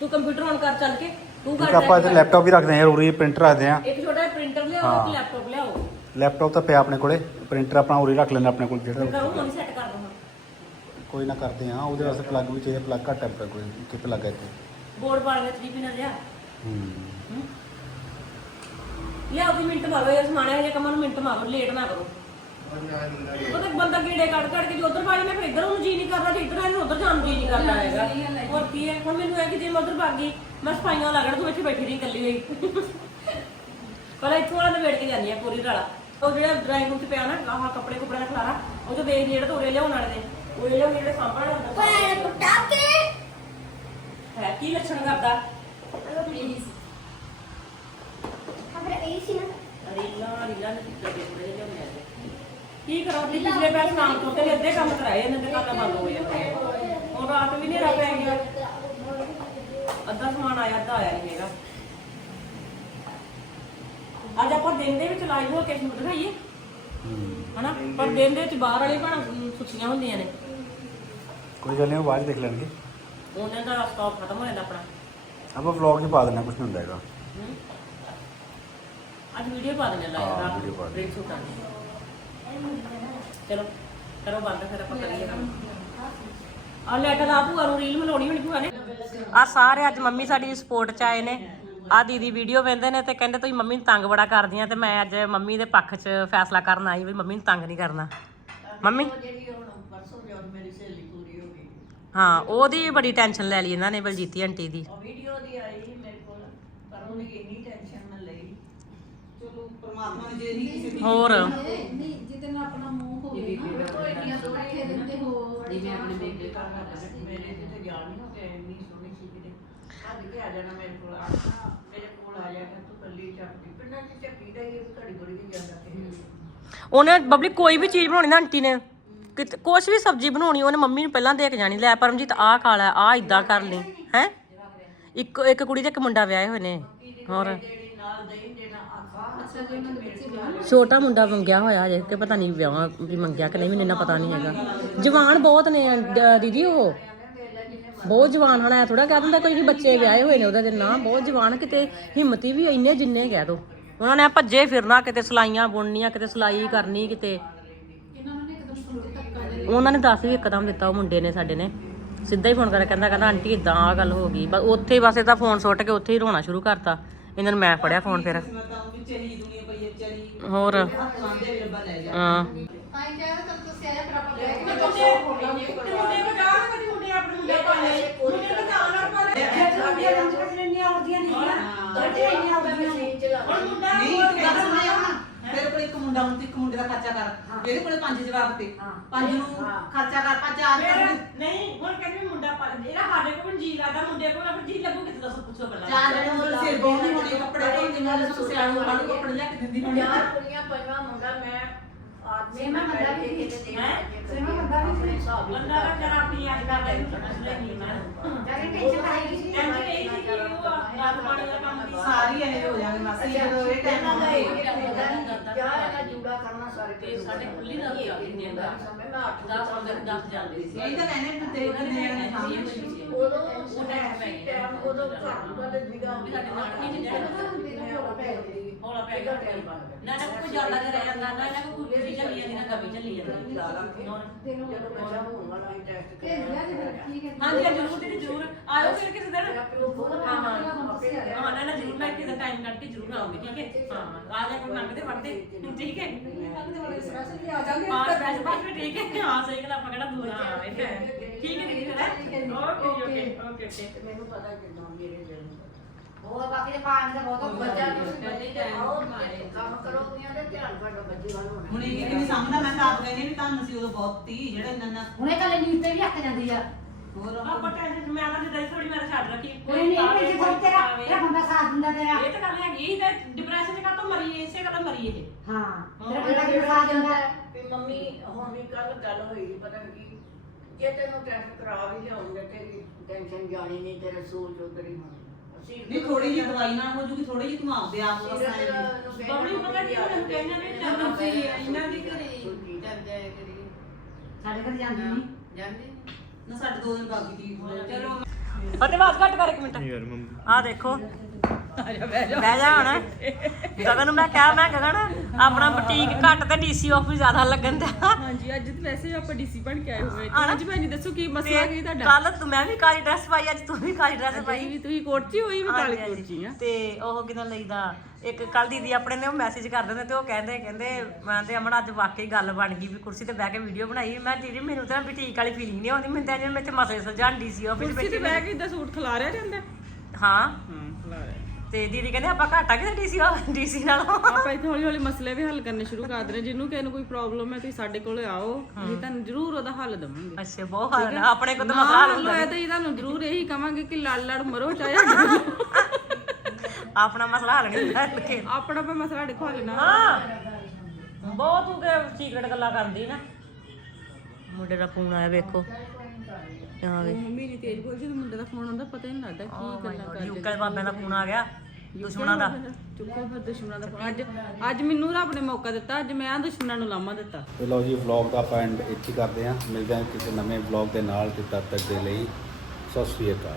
ਤੂੰ ਕੰਪਿਊਟਰ ਔਨ ਕਰ ਚੱਲ ਕੇ। ਤੂੰ ਕਰ ਆਪਾਂ ਇੱਥੇ ਲੈਪਟਾਪ ਵੀ ਰੱਖਦੇ ਹਾਂ ਉਰੀ ਪ੍ਰਿੰਟਰ ਰੱਖਦੇ ਹਾਂ। ਇੱਕ ਛੋਟਾ ਪ੍ਰਿੰਟਰ ਲਿਆਓ। ਇੱਕ ਲੈਪਟਾਪ ਲਿਆਓ। ਲੈਪਟਾਪ ਤਾਂ ਪਿਆ ਆਪਣੇ ਕੋਲੇ ਪ੍ਰਿੰਟਰ ਆਪਣਾ ਉਰੀ ਰੱਖ ਲੈਂਦੇ ਆਪਣੇ ਕੋਲ ਜਿਹੜਾ ਸੈੱਟ ਕਰ ਦਵਾਂ ਕੋਈ ਨਾ ਕਰਦੇ ਹਾਂ ਉਹਦੇ ਵਾਸਤੇ ਪਲੱਗ ਵੀ ਚਾਹੀਦਾ ਪਲੱਗ ਘੱਟ ਹੈ ਕੋਲ ਕਿ ਪਲੱਗ ਹੈ ਇੱਥੇ? ਬੋਰਡ ਪਾਣ ਵਿੱਚ 3 ਪਿਨਰ ਲਿਆ। ਹੂੰ। ਲਿਆਓ ਵੀ ਮਿੰਟ ਮਾਰੋ ਇਹ ਸਮਾਣੇ ਹਜੇ ਕੰਮਾਂ ਨੂੰ ਮਿੰਟ ਮਾਰੋ ਲੇਟ ਨਾ ਕਰੋ। ਉਹ ਤਾਂ ਬੰਦਾ ਕੀੜੇ ਕੱਢ ਕੱਢ ਕੇ ਜੇ ਉਧਰ ਪਾਣੀ ਮੈਂ ਫਿਰ ਇੱਧਰ ਉਹਨੂੰ ਜੀ ਨਹੀਂ ਕਰਦਾ ਜੇ ਇੱਧਰ ਆਏ ਉਧਰ ਜਾਣ ਨੂੰ ਜੀ ਨਹੀਂ ਕਰਦਾ ਹੈਗਾ। ਹੋਰ ਕੀ ਹੈ? ਹੁਣ ਮੈਨੂੰ ਇਹ ਕਿ ਜੇ ਮੈਂ ਉਧਰ ਭੱਗ ਗਈ ਮੈਂ ਸਫਾਈਆਂ ਲੱਗਣ ਤੂੰ ਇੱਥੇ ਬੈਠੀ ਰਹੀ ਇਕੱਲੀ ਹੋਈ। ਪਹਿਲਾਂ ਇੱਥੋਂ ਵਾਲਾ ਨਿਬੇੜ ਕੇ ਜਾਂਦੀ ਆ ਪੂਰੀ ਵਾਲਾ ਉਹ ਜਿਹੜਾ ਡਰਾਈਂਗ ਰੂਮ 'ਚ ਪਿਆ ਨਾ ਆਹ ਕੱਪੜੇ ਕੁਪੜੇ ਦਾ ਖਲਾਰਾ ਉਹ ਤੋਂ ਦੇਖ ਜਿਹੜੇ ਤੋਰੇ ਲਿਆਉਣ ਵਾਲੇ ਨੇ। ਉਹ ਲਿਆਉਣ ਜਿਹੜੇ ਸਾਂਭਣ ਵਾਲੇ ਹੁੰਦਾ ਪਰ ਕੁੱਟਾ ਕੇ? ਹੈ ਕੀ ਲੱਛਣ ਕਰਦਾ? ਪਲੀਜ਼ ਆਪਣੇ ਇਹ ਸੀ ਨਾ ਰੀਲਾਂ ਰੀਲਾਂ ਦੇ ਟਿੱਕੇ ਦੇ ਥੋੜੇ ਜਿਹੇ ਲਿਆਉਂਦੇ ਆ ਕੀ ਕਰਾਂ ਵੀ ਪਿਛਲੇ ਪੈਸ ਕੰਮ ਤੋਂ ਤੇ ਅੱਧੇ ਕੰਮ ਕਰਾਏ ਇਹਨਾਂ ਦੇ ਕੰਮ ਬੰਦ ਹੋ ਜਾਂਦੇ ਆ ਹੁਣ ਰਾਤ ਵੀ ਨਹੀਂ ਰਾ ਪੈ ਗਿਆ ਅੱਧਾ ਸਮਾਨ ਆਇਆ ਅੱਧਾ ਆਇਆ ਨਹੀਂ ਹੈਗਾ ਅੱਜ ਆਪਾਂ ਦਿਨ ਦੇ ਵਿੱਚ ਲਾਈਵ ਹੋ ਕੇ ਸ਼ੂਟ ਦਿਖਾਈਏ ਹਨਾ ਪਰ ਦਿਨ ਦੇ ਵਿੱਚ ਬਾਹਰ ਵਾਲੇ ਭਣਾ ਸੁੱਤੀਆਂ ਹੁੰਦੀਆਂ ਨੇ ਕੋਈ ਗੱਲ ਨਹੀਂ ਉਹ ਬਾਅਦ 'ਚ ਦੇਖ ਲੈਣਗੇ ਉਹਨਾਂ ਦਾ ਸਟਾਪ ਖਤਮ ਹੋ ਜਾਂਦਾ ਆਪਣਾ ਆਪਾਂ ਵਲੌਗ 'ਚ ਪਾ ਦਿੰਦੇ ਕੁਝ ਨਹੀਂ ਹੁੰਦਾ ਹੈਗਾ। ਅੱਜ ਵੀਡੀਓ ਪਾ ਦਿੰਦੇ ਹਾਂ, ਲਾਈਵ ਦਾ। video ਪਾ ਦਿੰਦੇ। ਬ੍ਰੇਕ ਸ਼ੂਟ ਚਲੋ ਕਰੋ ਬੰਦ ਫਿਰ ਆਪਾਂ ਕਰੀਏ ਕੰਮ। ਆ ਲੈ ਕੇ ਲਾ ਭੂਆ ਨੂੰ ਰੀਲ ਮਲਾਉਣੀ ਹੋਣੀ ਭੂਆ ਨੇ। ਆ ਸਾਰੇ ਅੱਜ ਮੰਮੀ ਸਾਡੀ ਦੀ ਸਪੋਰਟ ਚ ਆਏ ਨੇ। ਆ ਦੀਦੀ ਵੀਡੀਓ ਵੇਂਦੇ ਨੇ ਤੇ ਕਹਿੰਦੇ ਤੁਸੀਂ ਮੰਮੀ ਨੂੰ ਤੰਗ ਬੜਾ ਕਰਦੀਆਂ ਤੇ ਮੈਂ ਅੱਜ ਮੰਮੀ ਦੇ ਪੱਖ 'ਚ ਫੈਸਲਾ ਕਰਨ ਆਈ ਵੀ ਮੰਮੀ ਨੂੰ ਤੰਗ ਨਹੀਂ ਕਰਨਾ। ਮੰਮੀ? ਹਾਂ ਉਹਦੀ ਬੜੀ ਟੈਨਸ਼ਨ ਲੈ ਲਈ ਇਹਨਾਂ ਨੇ ਬਲਜੀਤੀ ਆਂਟੀ ਦੀ। ਵੀਡੀਓ ਦੀ ਆਈ ਮੇਰੇ ਕੋਲ ਪਰ ਉਹਨੇ ਇੰਨੀ ਟੈਨਸ਼ਨ ਨਾ ਲਈ ਚਲੋ ਪ੍ਰਮਾਤਮਾ ਨੇ ਜੇ ਨਹੀਂ ਕਿਸੇ ਦੀ ਹੋਰ? ਨਹੀਂ ਜਿਹਦੇ ਨਾਲ ਆਪਣਾ ਮੂੰਹ ਹੋਵੇ ਨਾ ਉਹ ਇੰਨੀਆਂ ਰੱਖੇ ਦਿੰਦੇ ਹੋ ਜਿਵੇਂ ਆਪਣੇ ਬੇਟੇ ਦਾ ਮੇਰੇ ਤੇ ਤੇ ਜਾਣ ਨਹੀਂ ਹੋ ਗਿਆ ਇੰਨੀ ਸੋਹਣੀ ਸੀ ਕਿਤੇ ਅੱਜ ਕੇ ਆ ਜਾਣਾ ਮੇਰੇ ਕੋਲ ਆ ਜਾਣਾ, ਮੇਰੇ ਕੋਲ ਆ ਜਾਣਾ ਤੂੰ ਕੱਲੀ ਚੱਪੀ ਪਿੰਡਾਂ ਚ ਚੱਪੀ ਦਾ ਹੀ ਘੜੀ ਘੜੀ ਵੀ ਜਾਂਦਾ ਤੇ ਉਹਨੇ ਬਬਲੀ ਕੋਈ ਵੀ ਚੀਜ਼ ਬਣਾਉਣੀ ਨਾ ਆਂਟੀ ਨੇ ਕਿਤੇ ਕੁਛ ਵੀ ਸਬਜ਼ੀ ਬਣਾਉਣੀ ਉਹਨੇ ਮੰਮੀ ਨੂੰ ਪਹਿਲਾਂ ਦੇ ਕੇ ਜਾਣੀ ਲੈ ਪਰਮਜੀਤ ਆਹ ਖਾ ਲੈ ਆਹ ਇਦਾਂ ਕਰ ਲਈ ਹੈ? ਇੱਕ ਇੱਕ ਕੁੜੀ ਤੇ ਇੱਕ ਮੁੰਡਾ ਵਿਆਹੇ ਹੋਏ ਨੇ ਹੋਰ? ਜਿਹੜੀ ਨਾਲ ਦਹੀਂ ਦੇਣਾ ਆਖਾ ਅੱਛਾ ਜੀ ਛੋਟਾ ਮੁੰਡਾ ਮੰਗਿਆ ਹੋਇਆ ਜੇ ਕਿ ਪਤਾ ਨਹੀਂ ਵਿਆਹ ਵੀ ਮੰਗਿਆ ਕਿ ਨਹੀਂ, ਮੈਨੂੰ ਇੰਨਾ ਪਤਾ ਨਹੀਂ ਹੈਗਾ। ਜਵਾਨ ਬਹੁਤ ਨੇ ਦ- ਦੀਦੀ ਉਹ। ਬਹੁਤ ਜਵਾਨ ਹਣਾ ਐ ਥੋੜਾ ਕਹਿ ਦਿੰਦਾ ਕੋਈ ਵੀ ਬੱਚੇ ਵਿਆਹੇ ਹੋਏ ਨੇ ਉਹਦੇ ਦੇ ਨਾਂ, ਬਹੁਤ ਜਵਾਨ, ਕਿਤੇ ਹਿੰਮਤੀ ਵੀ ਇੰਨੇ ਜਿੰਨੇ ਕਹਿ ਦੋ। ਉਹਨਾਂ ਨੇ ਭੱਜੇ ਫਿਰਨਾ, ਕਿਤੇ ਸਲਾਈਆਂ ਬੁਣਨੀਆਂ, ਕਿਤੇ ਸਲਾਈ ਕਰਨੀ, ਕਿਤੇ। ਇਹਨਾਂ ਨੇ ਇੱਕਦਮ ਸੁਣ ਕੇ ਧੱਕਾ ਦੇ ਉਹਨਾਂ ਨੇ ਦੱਸ ਵੀ ਇੱਕਦਮ ਦਿੱਤਾ, ਉਹ ਮੁੰਡੇ ਨੇ ਸਾਡੇ ਨੇ। ਸਿੱਧਾ ਹੀ ਫੋਨ ਕਰਕੇ ਕਹਿੰਦਾ ਕਹਿੰਦਾ, ਆਂਟੀ ਇਦਾਂ ਆ ਗੱਲ ਹੋ ਗਈ। ਬਸ ਉੱਥੇ ਹੀ ਬਸ ਇਹਦਾ ਫੋਨ ਸੁੱਟ ਕੇ ਉੱਥੇ ਹੀ ਰੋਣਾ ਸ਼ੁਰੂ ਕਰਤਾ। ਇਹਨਾਂ ਨੂੰ ਮੈਂ ਫੜਿਆ ਫੋਨ ਫਿਰ। ਹੋਰ। ਹਾਂ। ਨਹੀਂ ਇੱਕ ਗੱਲ ਸੁਣਿਆ ਹੁਣ ਤੇਰੇ ਕੋਲ ਇੱਕ ਮੁੰਡਾ ਹੁਣ ਤੇ ਇੱਕ ਮੁੰਡੇ ਦਾ ਖਰਚਾ ਕਰ। ਇਹਦੇ ਕੋਲੇ ਪੰਜ ਜਵਾਬ ਤੇ। ਪੰਜ ਨੂੰ ਖਰਚਾ ਕਰ ਪੰਜ ਚਾਰ ਕਰ ਨਹੀਂ ਹੁਣ ਕਹਿੰਦੇ ਮੁੰਡਾ ਪਾ ਜਿਹੜਾ ਸਾਡੇ ਕੋਲ ਜੀ ਲੱਗਦਾ ਮੁੰਡੇ ਕੋਲ ਫਿਰ ਜੀ ਲੱਗੂ ਕਿਤੇ ਦੱਸੋ ਪੁੱਛੋ ਪਹਿਲਾਂ। ਚਾਰ ਜਣੇ ਮੁੰਡੇ ਸਿਰ ਬਹੁਣੀ ਹੋਣੀ ਕੱਪੜੇ ਧੋਂਦੀ ਨਾਲ ਸੋ ਸਿਆਣੂ ਵਾਲ ਕੱਪੜੇ ਲੈ ਕੇ ਦਿੰਦੀ ਹੋਣੀ ਚਾਰ ਕੁੜੀਆਂ ਪੰਜਵਾਂ ਮੁੰਡਾ ਮੈਂ ਆਦਮੀ ਮੈਂ ਬੰਦਾ ਵੀ ਬੈਠ ਕੇ ਸੀ। ਕਿਤੇ ਹੈਂ? ਸੇਮਾ ਬੰਦਾ ਵੀ ਸੀ। ਆਪਣੇ ਹਿਸਾਬ ਹੀ ਬੰਦਾ ਦਾ ਜਰਾ ਆਪਣੀ ਅੱਜ ਦਾ ਟਾਈਮ ਸਮਝ ਲੈ ਨਹੀਂ ਮੈਂ ਜਾਨੀ ਟੈਨਸ਼ਨ ਆਈ ਸੀ। ਟੈਨਸ਼ਨ ਇਹ ਸੀ ਕਿ ਉਹ ਪਾਣੀ ਦਾ ਕੰਮ ਦੀ ਸਾਰੀ ਇਹ ਹੋ ਜਾਣਗੇ ਮਾਸੀ ਜਦੋਂ ਇਹ ਟਾਈਮ ਇਹਨਾਂ ਦਾ ਇਹ ਹੁੰਦਾ ਚਾਹ ਦਾ ਜੂੜਾ ਕਰਨਾ ਸਾਰੇ ਤੇ ਸਾਡੇ ਖੁੱਲੀ ਦਾ ਵੀ ਚੱਲਦੀ ਨਹੀਂ ਹੁੰਦਾ। ਸਮੇਂ ਮੈਂ 8 10 15 10 ਜਾਂਦੇ ਸੀ। ਇਹ ਤਾਂ ਕਹਿੰਦੇ ਨੇ ਤੇ ਕਿੰਨੇ ਜਣੇ ਸਾਹਮਣੇ ਉਦੋਂ ਉਹ ਟਾਈਮ ਉਦੋਂ ਘਰ ਵੀ ਸਾਡੇ ਨਾਲ ਨਹੀਂ ਜਾਂਦੇ। ਹੋਲਾ ਪੈ ਗਿਆ ਨਾ ਨਾ ਕੋਈ ਜ਼ਿਆਦਾ ਜਿਹਾ ਰਹਿ ਜਾਂਦਾ ਨਾ ਨਾ ਕੋਈ ਚੀਜ਼ ਚੱਲੀ ਜਾਂਦੀ ਨਾ ਕਮੀ ਚੱਲੀ ਜਾਂਦੀ। ਤੈਨੂੰ ਜਦੋਂ ਬੱਚਾ ਹੋਣ ਵਾਲਾ ਹੀ ਟੈਸਟ ਹੈ। ਹਾਂਜੀ ਹਾਂ, ਜ਼ਰੂਰ ਦੀਦੀ ਜ਼ਰੂਰ। ਆਇਓ ਫਿਰ ਕਿਸੇ ਦਿਨ। ਹਾਂ ਹਾਂ। ਹਾਂ ਨਾ ਨਾ ਜ਼ਰੂਰ ਮੈਂ ਕਿਸੇ ਟਾਈਮ ਕੱਢ ਕੇ ਜ਼ਰੂਰ ਆਉਂਗੀ ਠੀਕ ਹੈ? ਹਾਂ। ਆ ਜਾ ਕੇ ਮੰਗਦੇ ਵੜਦੇ ਠੀਕ ਹੈ? ਸਪੈਸ਼ਲ ਆ ਜਾਂਦੇ ਹਾਂ ਸਪੈਸ਼ਲ ਬਾਤ ਵੀ ਠੀਕ ਹੈ। ਹਾਂ ਸਹੀ ਗੱਲ ਆਪਾਂ ਕਿਹੜਾ ਦੂਰ ਆ ਠੀਕ ਹੈ ਠੀਕ ਹੈ ਓਕੇ ਓਕੇ ਓਕੇ। ਓਕੇ ਮੈਨੂੰ ਪਤਾ ਕਿਦਾਂ ਮੇਰੇ ਦਿਲ ਨੂੰ ਉਹ ਬਾਕੀ ਦੇ ਪਾਣੀ ਦਾ ਬਹੁਤ ਬੱਚਾ ਤੁਸੀਂ ਬੱਚੇ ਤੇ ਆਓ ਕੰਮ ਕਰੋ ਮੀਆਂ ਦੇ ਧਿਆਨ ਤੁਹਾਡਾ ਬੱਚੇ ਵੱਲ ਹੋਣਾ। ਹੁਣ ਇਹ ਕਿੰਨੀ ਸਮਝਦਾ ਮੈਂ ਤਾਂ ਆਪ ਕਹਿੰਦੀ ਵੀ ਤੁਹਾਨੂੰ ਸੀ ਉਦੋਂ ਬਹੁਤ ਤੀ ਜਿਹੜਾ ਇੰਨਾ ਨਾ ਹੁਣੇ ਕੱਲੇ ਨੀਂਦ ਤੇ ਵੀ ਅੱਕ ਜਾਂਦੀ ਆ। ਹੋਰ ਆਪਾਂ ਟੈਨਸ਼ਨ ਮੈਂ ਤਾਂ ਜਿੱਦਾਂ ਥੋੜੀ ਮੈਂ ਛੱਡ ਰੱਖੀ ਕੋਈ ਨਹੀਂ ਕੋਈ ਜੇ ਤੇਰਾ ਤੇਰਾ ਬੰਦਾ ਸਾਥ ਦਿੰਦਾ ਤੇਰਾ। ਇਹ ਤਾਂ ਗੱਲ ਹੈਗੀ ਇਹ ਤਾਂ ਡਿਪਰੈਸ਼ਨ ਦੇ ਕਾਤੋਂ ਮਰੀ ਹੈ, ਇਸੇ ਗੱਲ ਮਰੀ ਇਹ। ਹਾਂ ਤੇਰਾ ਬੰਦਾ ਕਿਹੜਾ ਸਾਥ ਦਿੰਦਾ? ਵੀ ਮੰਮੀ ਹੁਣ ਵੀ ਕੱਲ ਗੱਲ ਹੋਈ ਪਤਾ ਨਹੀਂ ਕੀ ਜੇ ਤੈਨੂੰ ਟੈਸਟ ਕਰਾ ਵੀ ਲਿਆਉਂਗੇ ਤੇਰੀ ਟੈਨਸ਼ਨ ਜਾਣੀ ਨਹੀਂ ਤੇਰੇ ਹੀ ਹੋਣੀ। ਅਸੀਂ ਨਹੀਂ ਥੋੜੀ ਜਿਹੀ ਦਵਾਈ ਨਾਲ ਹੋ ਜੂਗੀ ਥੋੜੀ ਜਿਹੀ ਤੂੰ ਆਪਦੇ ਆਪ ਨੂੰ ਦੱਸਾਂਗੀ ਬਬਲੀ ਪਤਾ ਕੀ ਹੁਣ ਕਹਿੰਦੇ ਨੇ ਜਦੋਂ ਤੁਸੀਂ ਇਹਨਾਂ ਦੀ ਘਰੀ ਜਾਂਦੇ ਕਰੀ ਸਾਡੇ ਘਰ ਜਾਂਦੀ ਨਹੀਂ। ਜਾਂਦੀ ਨਾ ਸਾਡੇ ਦੋ ਦਿਨ ਬਾਕੀ ਦੀ ਚਲੋ। ਫਤਿਹ ਬਾਤ ਘੱਟ ਕਰ ਇੱਕ ਮਿੰਟ। ਯਾਰ ਮੰਮੀ। ਆ ਦੇਖੋ। ਬਹਿ ਜਾ। ਹੁਣ। ਗਗਨ ਨੂੰ ਮੈਂ ਕਿਹਾ ਮੈਂ ਗਗਨ ਆਪਣਾ ਬੁਟੀਕ ਘੱਟ ਤੇ ਡੀਸੀ ਆਫਿਸ ਜ਼ਿਆਦਾ ਲੱਗਣ ਦਾ ਹਾਂਜੀ ਅੱਜ ਤਾਂ ਵੈਸੇ ਆਪਾਂ ਡੀਸੀ ਬਣ ਕੇ ਆਏ ਹੋਏ। ਹਾਂ ਅੱਜ ਜੀ ਦੱਸੋ ਕੀ ਮਸਲਾ ਕੀ ਤੁਹਾਡਾ? ਕੱਲ ਤੂੰ ਮੈਂ ਵੀ ਕਾਲੀ ਡਰੈਸ ਪਾਈ ਅੱਜ ਤੂੰ ਵੀ ਕਾਲੀ ਡਰੈਸ ਪਾਈ। ਵੀ ਤੁਸੀਂ ਕੋਟ ਚ ਹੀ ਹੋਈ ਮੈਂ ਕਾਲੀ ਹਾਂਜੀ, ਕੋਟ ਚ ਹੀ ਆ। ਤੇ ਉਹ ਕਿਦਾਂ ਲਈਦਾ? ਇੱਕ ਕੱਲ ਦੀਦੀ ਆਪਣੇ ਨੇ ਉਹ ਮੈਸੇਜ ਕਰ ਦਿੰਦੇ ਤੇ ਉਹ ਕਹਿੰਦੇ ਕਹਿੰਦੇ ਮੈਂ ਤੇ ਅਮਨ ਅੱਜ ਵਾਕਈ ਗੱਲ ਬਣ ਗਈ ਵੀ ਕੁਰਸੀ ਤੇ ਬਹਿ ਕੇ ਵੀਡੀਓ ਬਣਾਈ। ਮੈਂ ਦੀਦੀ ਮੈਨੂੰ ਤਾਂ ਬੁਟੀਕ ਵਾਲੀ ਫੀਲਿੰਗ ਨਹੀਂ ਆਉਂਦੀ ਮੈਨੂੰ ਤਾਂ ਜਿਵੇਂ ਮੈਂ ਇੱਥੇ ਮਸਲੇ ਸੁਲਝਾਉਂਦੀ ਸੀ ਆਫਿਸ ਕੁਰਸੀ ਤੇ ਵਿੱਚ ਬਹਿ ਕੇ ਇਦਾਂ ਸੂਟ ਖਿਲਾਰਿਆ ਜਾਂਦਾ? ਹਾਂ। ਹਾਂ ਖਿਲਾਰਿਆ ਤੇ ਦੀਦੀ ਕਹਿੰਦੇ ਆਪਾਂ ਘਾਟਾ ਕਿਤੇ ਡੀਸੀ ਡੀਸੀ ਨਾਲੋਂ। ਆਪਾਂ ਇੱਥੇ ਹੌਲੀ ਹੌਲੀ ਮਸਲੇ ਵੀ ਹੱਲ ਕਰਨੇ ਸ਼ੁਰੂ ਕਰ ਦੇ ਜਿਹਨੂੰ ਕਿਸੇ ਨੂੰ ਕੋਈ ਪ੍ਰੋਬਲਮ ਹੈ ਤੁਸੀਂ ਸਾਡੇ ਕੋਲ ਆਓ ਅਸੀਂ ਤੁਹਾਨੂੰ ਜ਼ਰੂਰ ਉਹਦਾ ਹੱਲ ਦੇਵਾਂਗੇ। ਅੱਛਾ ਬਹੁਤ ਹਾਲ ਹੈ? ਆਪਣੇ ਕੋਲ ਤਾਂ ਮਸਲਾ ਹੱਲ ਹੁੰਦਾ ਤਾਂ ਇਹ ਤੁਹਾਨੂੰ ਜ਼ਰੂਰ ਇਹੀ ਕਵਾਂਗੇ ਕਿ ਲੜ ਲੜ ਮਰੋ ਚਾਹੇ ਆਪਣਾ ਮਸਲਾ ਹੱਲ ਨਹੀਂ ਹੁੰਦਾ ਲੇਕਿਨ ਆਪਣਾ ਪਾ ਮਸਲਾ ਸਾਡੇ ਕੋਲ ਨਾ। ਹਾਂ। ਬਹੁਤ ਤੂੰ ਸੀਕ੍ਰੇਟ ਗੱਲਾਂ ਕਰਦੀ ਨਾ। ਮੁੰਡੇ ਦਾ ਫੋਨ ਆਇਆ ਵੇਖੋ। ਮੰਮੀ ਨਹੀਂ ਤੇਜ਼ ਬੋਲਦੀ ਤੇ ਮੁੰਡੇ ਦਾ ਫੋਨ ਆਉਂਦਾ ਪਤਾ ਹੀ ਨਹੀਂ ਲੱਗਦਾ ਕੀ ਗੱਲਾਂ ਕਰਦੇ ਯੂਕੇ ਬਾਬੇ ਦਾ ਫੋਨ ਆ ਗਿਆ। ਦੁਸ਼ਮਣਾਂ ਦਾ। ਚੁੱਕੋ ਫਿਰ ਦੁਸ਼ਮਣਾਂ ਦਾ ਅੱਜ ਅੱਜ ਮੈਨੂੰ ਰੱਬ ਨੇ ਮੌਕਾ ਦਿੱਤਾ ਅੱਜ ਮੈਂ ਆ ਦੁਸ਼ਮਣਾਂ ਨੂੰ ਲਾਮਾ ਦਿੱਤਾ। ਤੇ ਲਓ ਜੀ ਵਲੌਗ ਦਾ ਆਪਾਂ ਐਂਡ ਇੱਥੇ ਹੀ ਕਰਦੇ ਹਾਂ। ਮਿਲਦੇ ਹਾਂ ਕਿਸੇ ਨਵੇਂ ਵਲੌਗ ਦੇ ਨਾਲ ਤੇ ਤਦ ਤੱਕ ਦੇ ਲਈ ਸਤਿ ਸ਼੍ਰੀ ਅਕਾਲ।